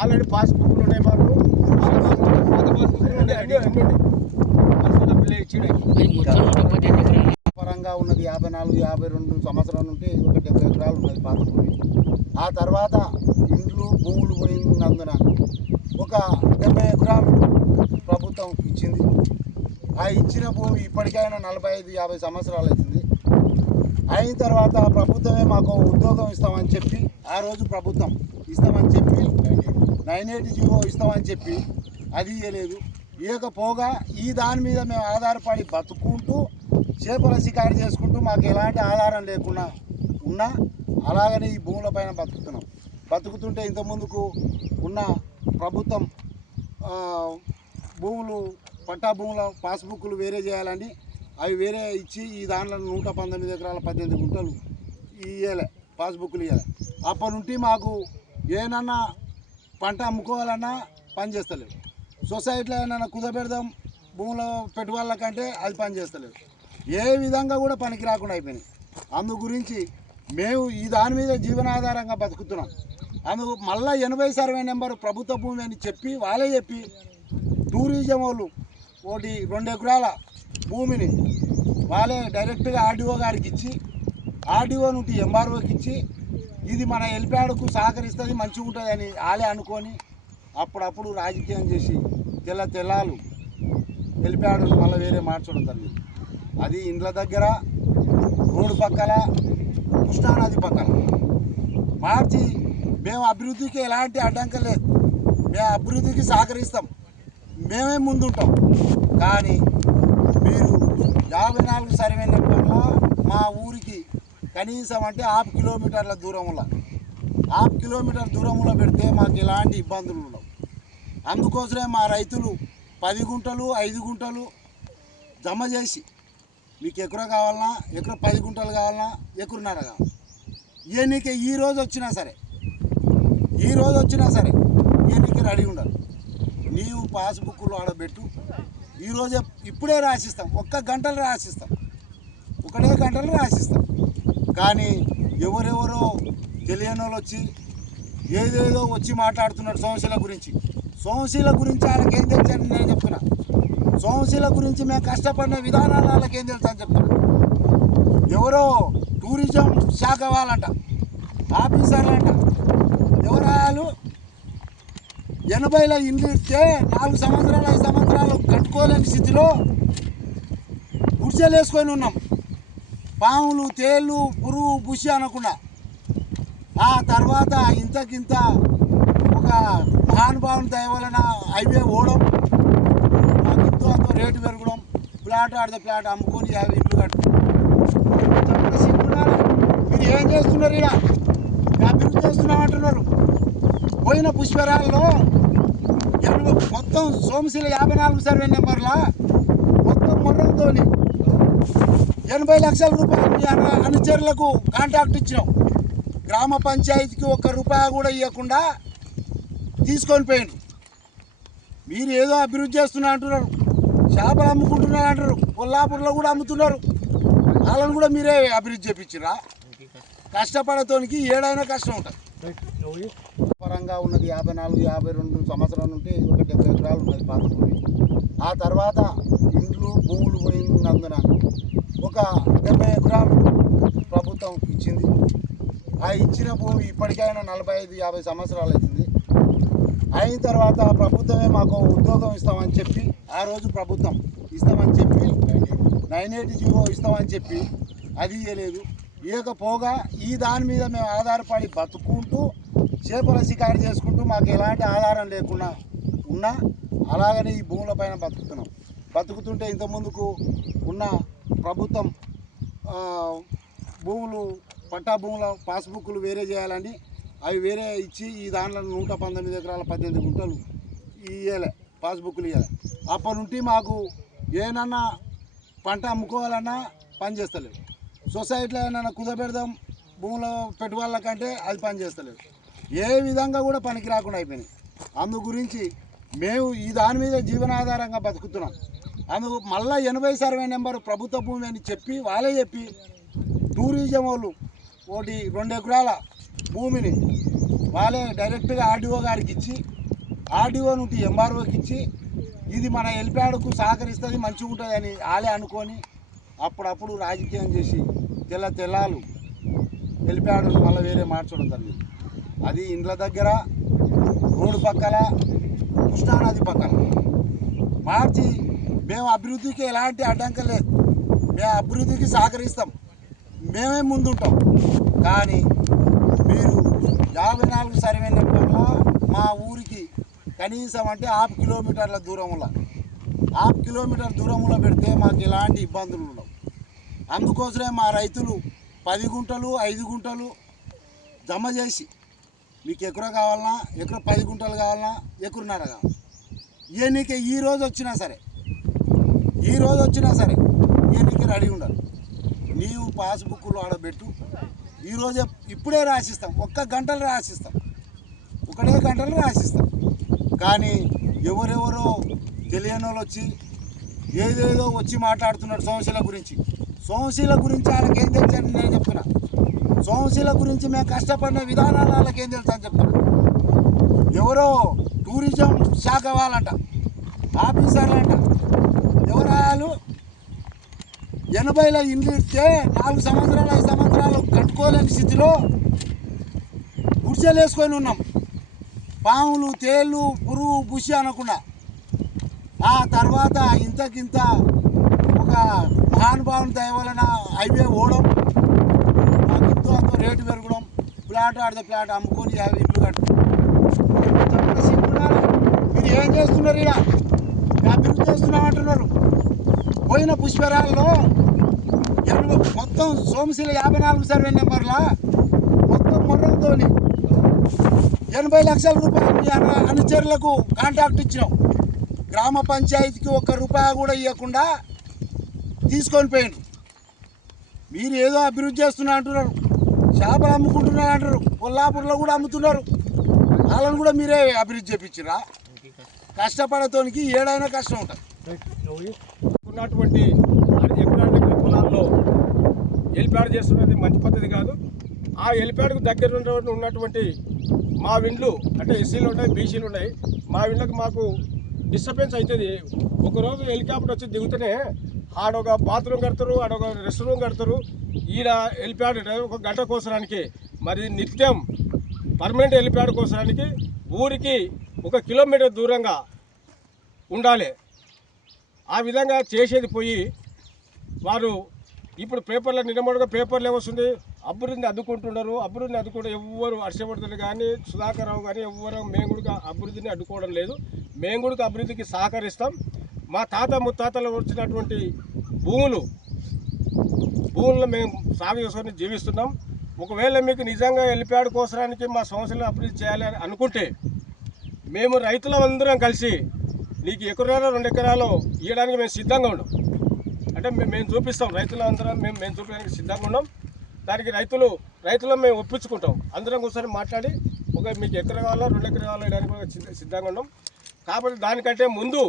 Already పాస్బుక్లు ఉన్నాయి మాకు. పరంగా ఉన్నది 54-52 సంవత్సరాల నుండి ఒక 70 ఎకరాలు ఉన్నది పాత భూమి. ఆ తర్వాత ఇండ్లు భూములు పోయినందున ఒక 70 ఎకరాలు ప్రభుత్వం ఇచ్చింది. ఆ ఇచ్చిన భూమి ఇప్పటికైనా 45-50 సంవత్సరాలు అవుతుంది. అయిన తర్వాత ప్రభుత్వమే మాకు ఉద్యోగం ఇస్తామని చెప్పి ఆ రోజు ప్రభుత్వం ఇస్తామని చెప్పి 980 ఇస్తామని చెప్పి అది ఇవ్వలేదు. ఇవ్వకపోగా ఈ దాని మీద మేము ఆధారపడి బతుకుంటూ చేపల షికారు చేసుకుంటూ మాకు ఎలాంటి ఆధారం లేకుండా ఉన్నా అలాగనే ఈ భూముల పైన బతుకుతుంటే ఇంతకుముందుకు ఉన్న ప్రభుత్వం భూములు పట్టా భూముల పాస్బుక్లు వేరే చేయాలని అవి వేరే ఇచ్చి ఈ దాంట్లో 119 ఎకరాల 18 గుంటలు ఇవ్వలే, పాస్బుక్లు ఇవ్వలే. అప్పటి నుండి మాకు ఏమన్నా పంట అమ్ముకోవాలన్నా పని చేస్తలేదు. సొసైటీలో ఏమైనా కుదపెడదాం భూములో పెట్టుబడులకంటే అది పని చేస్తలేదు. ఏ విధంగా కూడా పనికి రాకుండా అయిపోయినాయి. అందు గురించి మేము ఈ దాని మీద జీవనాధారంగా బతుకుతున్నాం. అందుకు మళ్ళీ 80 సర్వే నెంబర్ ప్రభుత్వ భూమి అని చెప్పి వాళ్ళే చెప్పి టూరిజం వాళ్ళు 2 ఎకరాల భూమిని వాళ్ళే డైరెక్ట్గా ఆర్డీఓ గారికి ఇచ్చి ఆర్డీఓ నుండి ఎంఆర్ఓకి ఇచ్చి ఇది మన హెలిప్యాడ్కు సహకరిస్తుంది మంచిగా ఉంటుంది అని వాళ్ళే అనుకొని అప్పుడప్పుడు రాజకీయం చేసి తెల్లాలు హెలిప్యాడ్ను మళ్ళీ వేరే మార్చడం జరిగింది. అది ఇండ్ల దగ్గర రోడ్డు పక్కల కృష్ణానది పక్కన మార్చి మేము అభివృద్ధికి ఎలాంటి అడ్డంకం లేదు, మేము అభివృద్ధికి సహకరిస్తాం, మేమే ముందుంటాం. కానీ మీరు 54 సర్వే నెంబర్లో మా ఊరికి కనీసం అంటే 1/2 కిలోమీటర్ల దూరంలో 1/2 కిలోమీటర్ దూరంలో పెడితే మాకు ఎలాంటి ఇబ్బందులు ఉండవు. అందుకోసమే మా రైతులు 10 గుంటలు 5 గుంటలు జమ చేసి మీకు ఎకరా కావాలన్నా 10 గుంటలు కావాలన్నా ఎకరన్నర కావాలి ఇవన్నీకి ఈ రోజు వచ్చినా సరే ఇవన్నీకి రెడీ ఉండాలి. నీవు పాస్బుక్లు ఆడబెట్టు, ఈరోజే ఇప్పుడే రాసిస్తాం, 1 గంటలు రాసిస్తాం, 1 గంటలు రాసిస్తాం. కానీ ఎవరెవరో తెలియని వాళ్ళు వచ్చి ఏదేదో వచ్చి మాట్లాడుతున్నారు సోమశీల గురించి వాళ్ళకి ఏం తెలుసు అని నేను చెప్తున్నా. సోమశీల గురించి మేము కష్టపడిన విధానాలు వాళ్ళకి ఏం తెలుసు అని చెప్తున్నా. ఎవరో టూరిజం శాఖ వాళ్ళంట, ఆఫీసర్లంట, ఎవరాలు 80లో ఇండ్లు ఇస్తే 4 సంవత్సరాలు 5 సంవత్సరాలు కట్టుకోలేని స్థితిలో గుడిసెలు వేసుకొని ఉన్నాం. పాములు తేళ్ళు పురుగు బుషి అనకుండా ఆ తర్వాత ఇంతకింత ఒక మహానుభావుని దయ వలన హైవే ఓవడం, మాకు ఎంతో అంత రేటు పెరగడం, ప్లాట్ ఆడితే ప్లాట్ అమ్ముకొని 50 ఇండ్లు కట్టుకున్నాం. మీరు ఏం చేస్తున్నారు? ఇలా అభివృద్ధి చేస్తున్నామంటున్నారు. పోయిన పుష్కరాల్లో మొత్తం సోమశీల 54 సర్వే నెంబర్ల మొత్తం మొర్రంతో 80 లక్షల రూపాయలు అనుచరులకు కాంట్రాక్ట్ ఇచ్చినాం. గ్రామ పంచాయతీకి 1 రూపాయి కూడా ఇవ్వకుండా తీసుకొని పోయిండ్రు. మీరు ఏదో అభివృద్ధి చేస్తున్నా అంటున్నారు, చేపలు అమ్ముకుంటున్నారు అంటారు, కొల్లాపూర్లో కూడా అమ్ముతున్నారు. వాళ్ళని కూడా మీరే అభివృద్ధి చేయించిరా? కష్టపడేతోనికి ఏడైనా కష్టం ఉంటుంది. పరంగా ఉన్నది 54-52 సంవత్సరాల నుండి ఒక 70 ఎకరాలు ఉన్నది పాత భూమి. ఆ తర్వాత ఇండ్లు భూములు పోయినందున ఒక 70 ఎకరాలు ప్రభుత్వం ఇచ్చింది. ఆ ఇచ్చిన భూమి ఇప్పటికైనా 45-50 సంవత్సరాలు అవుతుంది. అయిన తర్వాత ప్రభుత్వమే మాకు ఉద్యోగం ఇస్తామని చెప్పి ఆ రోజు ప్రభుత్వం ఇస్తామని చెప్పి 980 ఇస్తామని చెప్పి అది ఇవ్వలేదు. ఇవ్వకపోగా ఈ దాని మీద మేము ఆధారపడి బతుకుంటూ చేపల షికారు చేసుకుంటూ మాకు ఎలాంటి ఆధారం లేకుండా ఉన్నా అలాగనే ఈ భూముల పైన బతుకుతుంటే ఇంతకుముందుకు ఉన్న ప్రభుత్వం భూములు పట్టా భూముల పాస్బుక్లు వేరే చేయాలని అవి వేరే ఇచ్చి ఈ దాంట్లో 119 ఎకరాల 18 గుంటలు ఇవ్వలే, పాస్బుక్లు ఇవ్వలే. అప్పటి నుండి మాకు ఏమన్నా పంట అమ్ముకోవాలన్నా పని చేస్తలేదు. సొసైటీలో ఏమైనా కుదపెడదాం భూములో పెట్టుబడులకంటే అది పని చేస్తలేదు. ఏ విధంగా కూడా పనికి రాకుండా అయిపోయినాయి. అందు గురించి మేము ఈ దాని మీద జీవనాధారంగా బతుకుతున్నాం. అందుకు మళ్ళీ 80 సర్వే నెంబర్ ప్రభుత్వ భూమి అని చెప్పి వాళ్ళే చెప్పి టూరిజం వాళ్ళు 2 ఎకరాల భూమిని వాళ్ళే డైరెక్ట్గా ఆర్డీఓ గారికి ఇచ్చి, ఆర్డీఓ నుండి ఎంఆర్ఓకి ఇచ్చి, ఇది మన హెలిప్యాడ్కు సహకరిస్తుంది, మంచిగా ఉంటుంది అని వాళ్ళే అనుకొని అప్పుడప్పుడు రాజకీయం చేసి తెల్లాలు హెలిప్యాడ్ను మళ్ళీ వేరే మార్చడం జరిగింది. అది ఇండ్ల దగ్గర, రోడ్డు పక్కల, కృష్ణానది పక్కన మార్చి మేము అభివృద్ధికి ఎలాంటి అడ్డంకం లేదు, మేము అభివృద్ధికి సహకరిస్తాం, మేమే ముందుంటాం. కానీ మీరు 54 సర్వే నెంబర్లో మా ఊరికి కనీసం అంటే 1/2 కిలోమీటర్ల దూరంలో 1/2 కిలోమీటర్ దూరంలో పెడితే మాకు ఎలాంటి ఇబ్బందులు ఉండవు. అందుకోసమే మా రైతులు 10 గుంటలు 5 గుంటలు జమ చేసి, మీకు ఎకరా కావాలన్నా, ఎకరా 10 గుంటలు కావాలన్నా, ఎకరున్నర కావాలి, ఎన్నిక ఈ రోజు వచ్చినా సరే ఎన్నిక రెడీ ఉండాలి. నీవు పాస్బుక్లు ఆడబెట్టు, ఈరోజే ఇప్పుడే రాసిస్తాం, 1 గంటలు రాసిస్తాం, 1 గంటలు రాసిస్తాం. కానీ ఎవరెవరో తెలియని వాళ్ళు వచ్చి ఏదేదో వచ్చి మాట్లాడుతున్నాడు సోమశీల గురించి వాళ్ళకి ఏం తెలుసు అని నేను చెప్తున్నా. సోమశీల గురించి మేము కష్టపడిన విధానాలు వాళ్ళకి ఏం తెలుసు అని చెప్తున్నా. ఎవరో టూరిజం శాఖ వాళ్ళంట, ఆఫీసర్లంట, ఎవరాలు 80లో ఇండ్లు ఇస్తే 4 సంవత్సరాలు 5 సంవత్సరాలు కట్టుకోలేని స్థితిలో గుడిసెలు వేసుకొని ఉన్నాం. పాములు, తేళ్ళు, పురుగు, బుషి అనకుండా. ఆ తర్వాత ఇంతకింత ఒక మహానుభావుని దయ వలన హైవే ఓవడం, మాకు ఎంతో అంత రేటు పెరగడం, ప్లాట్ ఆడితే ప్లాట్ అమ్ముకొని ఇల్లు కట్టుకున్నాం. మీరు ఏం చేస్తున్నారు? ఇలా అభివృద్ధి చేస్తున్నామంటున్నారు. పోయిన పుష్కరాల్లో మొత్తం సోమశీల 54 సర్వే నెంబర్లో మొత్తం మొర్రంతో 80 లక్షల రూపాయలు అనుచరులకు కాంట్రాక్ట్ ఇచ్చినాం. గ్రామ పంచాయతీకి 1 రూపాయి కూడా ఇవ్వకుండా తీసుకొని పోయిండ్రు. మీరు ఏదో అభివృద్ధి చేస్తున్నా అంటున్నారు, చేపలు అమ్ముకుంటున్నారు అంటారు, కొల్లాపూర్లో కూడా అమ్ముతున్నారు. వాళ్ళని కూడా మీరే అభివృద్ధి చేయించిరా? కష్టపడటానికి ఏడైనా కష్టం ఉంటుంది. ఉన్నటువంటి ఎకరాల పొలాల్లో హెలిప్యాడ్ చేస్తున్నది మంచి పద్ధతి కాదు. ఆ హెలిప్యాడ్కు దగ్గర ఉన్నటువంటి మా విండ్లు అంటే ఎస్సీలు ఉన్నాయి, బీసీలు ఉన్నాయి. మా విండ్లకు మాకు డిస్టర్బెన్స్ అవుతుంది. ఒకరోజు హెలికాప్టర్ వచ్చి దిగుతూనే ఆడొక బాత్రూమ్ కడతారు, ఆడొక రెస్ట్ రూమ్ కడతారు. ఈడ హెలిప్యాడ్ 1 గంట కోసడానికి, మరి నిత్యం పర్మనెంట్ హెలిప్యాడ్ కోసడానికి ఊరికి 1 కిలోమీటర్ దూరంగా ఉండాలి. ఆ విధంగా చేసేది పోయి వారు ఇప్పుడు పేపర్లో నిన్నమడుగా పేపర్లు ఏమొస్తుంది, అభివృద్ధిని అడ్డుకుంటున్నారు. అభివృద్ధిని అడ్డుకుంటే ఎవ్వరు హర్షవర్ధన్ కానీ సుధాకర్ రావు కానీ ఎవ్వరు మేము కూడా అభివృద్ధిని అడ్డుకోవడం లేదు. మేము కూడా అభివృద్ధికి సహకరిస్తాం. మా తాత ముత్తాతలు వచ్చినటువంటి భూములను మేము సాగు చేసుకొని జీవిస్తున్నాం. ఒకవేళ మీకు నిజంగా హెలిప్యాడ్ కోసడానికి మా సమస్యలను అభివృద్ధి చేయాలి అని అనుకుంటే మేము రైతులందరం కలిసి నీకు 1 ఎకరాలు 2 ఎకరాలు ఇవ్వడానికి మేము సిద్ధంగా ఉన్నాం. అంటే మేము చూపిస్తాం, రైతులందరం మేము చూపించడానికి సిద్ధంగా ఉన్నాం. దానికి రైతులను మేము ఒప్పించుకుంటాం. అందరం కూర్చొని మాట్లాడి మీకు 1 ఎకరా కావాలో 2 ఎకరాలు కావాలో ఇవ్వడానికి కూడా సిద్ధంగా ఉన్నాం. కాబట్టి దానికంటే ముందు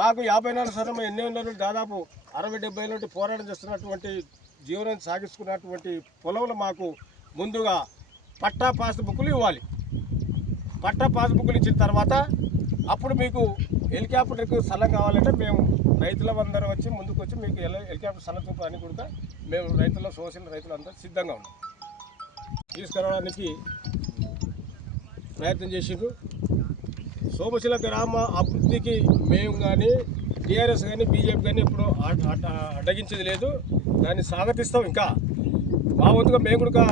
మాకు 54 శాతం ఎన్ని ఏళ్ళు దాదాపు 60-70 ఏళ్ళ నుండి పోరాటం చేస్తున్నటువంటి జీవనాన్ని సాగిస్తున్నటువంటి పొలంలో మాకు ముందుగా పట్టా పాస్బుక్లు ఇవ్వాలి. పట్టా పాస్బుక్లు ఇచ్చిన తర్వాత అప్పుడు మీకు హెలికాప్టర్కు స్థలం కావాలంటే మేము రైతులందరం వచ్చి ముందుకు వచ్చి మీకు హెలికాప్టర్ స్థలం చూపడానికి కూడా మేము రైతులందరూ సిద్ధంగా ఉన్నాం. తీసుకురావడానికి ప్రయత్నం చేసిండ్రు. సోమశీల గ్రామ అభివృద్ధికి మేము కానీ టీఆర్ఎస్ కానీ బీజేపీ కానీ ఎప్పుడు అడ్డగించేది లేదు. దాన్ని స్వాగతిస్తాం. ఇంకా మా వంతుగా మేము కూడా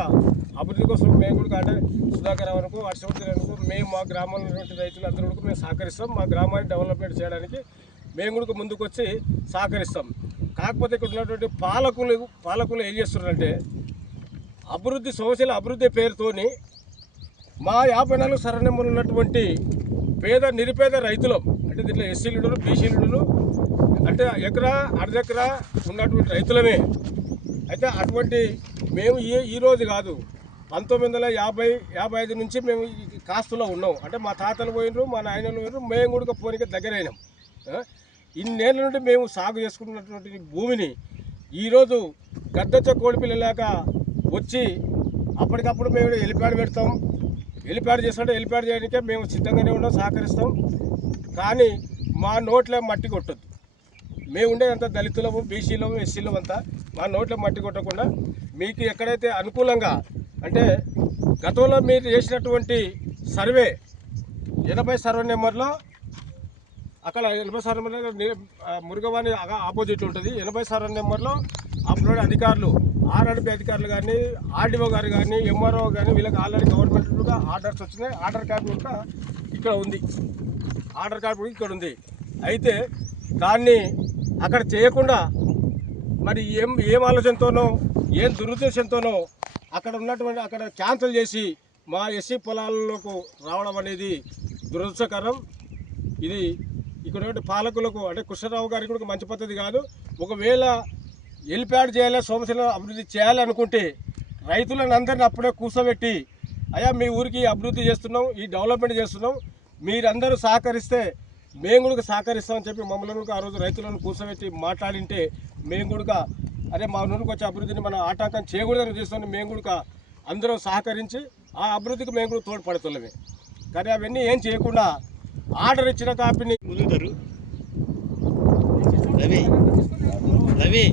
అభివృద్ధి కోసం మేము కూడా అంటే సుధాకర్ రావుకు, హర్షవర్ధన్కు మేము మా గ్రామంలో ఉన్నటువంటి రైతులందరూ కూడా మేము సహకరిస్తాం. మా గ్రామాన్ని డెవలప్మెంట్ చేయడానికి మేము కూడా ముందుకు వచ్చి సహకరిస్తాం. కాకపోతే ఇక్కడ ఉన్నటువంటి పాలకులు ఏం చేస్తున్నారంటే సోమశీల అభివృద్ధి పేరుతోని మా 54 సర్వే నెంబర్లు ఉన్నటువంటి నిరుపేద రైతులం, అంటే దీంట్లో ఎస్సీలు బీసీలు అంటే ఎకరా 1/2 ఎకరా ఉన్నటువంటి రైతులమే. అయితే అటువంటి మేము ఈరోజు కాదు, 1950-55 నుంచి మేము కాస్తులో ఉన్నాం. అంటే మా తాతలు పోయినరు, మా నాయనలు పోయినరు, మేము కూడా పోనీకి దగ్గరైనాం. ఇన్నేళ్ళ నుండి మేము సాగు చేసుకున్నటువంటి భూమిని ఈరోజు గద్దెచ్చ కోడిపిల్లలేక వచ్చి అప్పటికప్పుడు మేము ఎలిప్యాడ్ పెడతాం. ఎలిప్యాడ్ చేస్తుంటే ఎలిప్యాడ్ చేయడానికే మేము సిద్ధంగానే ఉన్నాం, సహకరిస్తాం. కానీ మా నోట్లే మట్టి కొట్టద్దు. మేము ఉండేదంతా దళితులము, బీసీలము, ఎస్సీలము అంతా. మా నోట్లో మట్టి కొట్టకుండా మీకు ఎక్కడైతే అనుకూలంగా, అంటే గతంలో మీరు చేసినటువంటి సర్వే 80 సర్వే నెంబర్లో, అక్కడ 80 సర్వే నెంబర్ మురుగవాణి ఆపోజిట్ ఉంటుంది. 80 సర్వే నెంబర్లో అప్పుడు అధికారులు, ఆర్ఆర్బీ అధికారులు కానీ, ఆర్డీఓ గారు కానీ, ఎంఆర్ఓ కానీ, వీళ్ళకి ఆల్రెడీ గవర్నమెంట్గా ఆర్డర్స్ వచ్చినాయి. ఆర్డర్ కార్డు కూడా ఇక్కడ ఉంది. ఆర్డర్ కార్డు కూడా ఇక్కడ ఉంది. అయితే దాన్ని అక్కడ చేయకుండా మరి ఏం ఆలోచనతోనో, ఏం దురుద్దేశంతోనో అక్కడ క్యాన్సిల్ చేసి మా ఎస్సీ పొలాలకు రావడం అనేది దురదృష్టకరం. ఇది ఇక్కడ పాలకులకు, అంటే కృష్ణరావు గారికి కూడా మంచి పద్ధతి కాదు. ఒకవేళ ఎలిప్యాడ్ చేయాలి, సోమశిల అభివృద్ధి చేయాలనుకుంటే రైతులను అందరిని అప్పుడే కూర్చోబెట్టి, అయ్యా మీ ఊరికి అభివృద్ధి చేస్తున్నాం, ఈ డెవలప్మెంట్ చేస్తున్నాం, మీరందరూ సహకరిస్తే మేము కూడా సహకరిస్తామని చెప్పి మమ్మల్ని ఆ రోజు రైతులను కూర్చోబెట్టి మాట్లాడింటే మేము కూడా అరే మా నూరుకు వచ్చే అభివృద్ధిని మనం ఆటంకం చేయకూడదని చేస్తామని మేము కూడా అందరం సహకరించి ఆ అభివృద్ధికి మేము కూడా తోడ్పడుతున్నామే. కానీ అవన్నీ ఏం చేయకుండా ఆర్డర్ ఇచ్చిన కాపీని ముందుతారు. రవి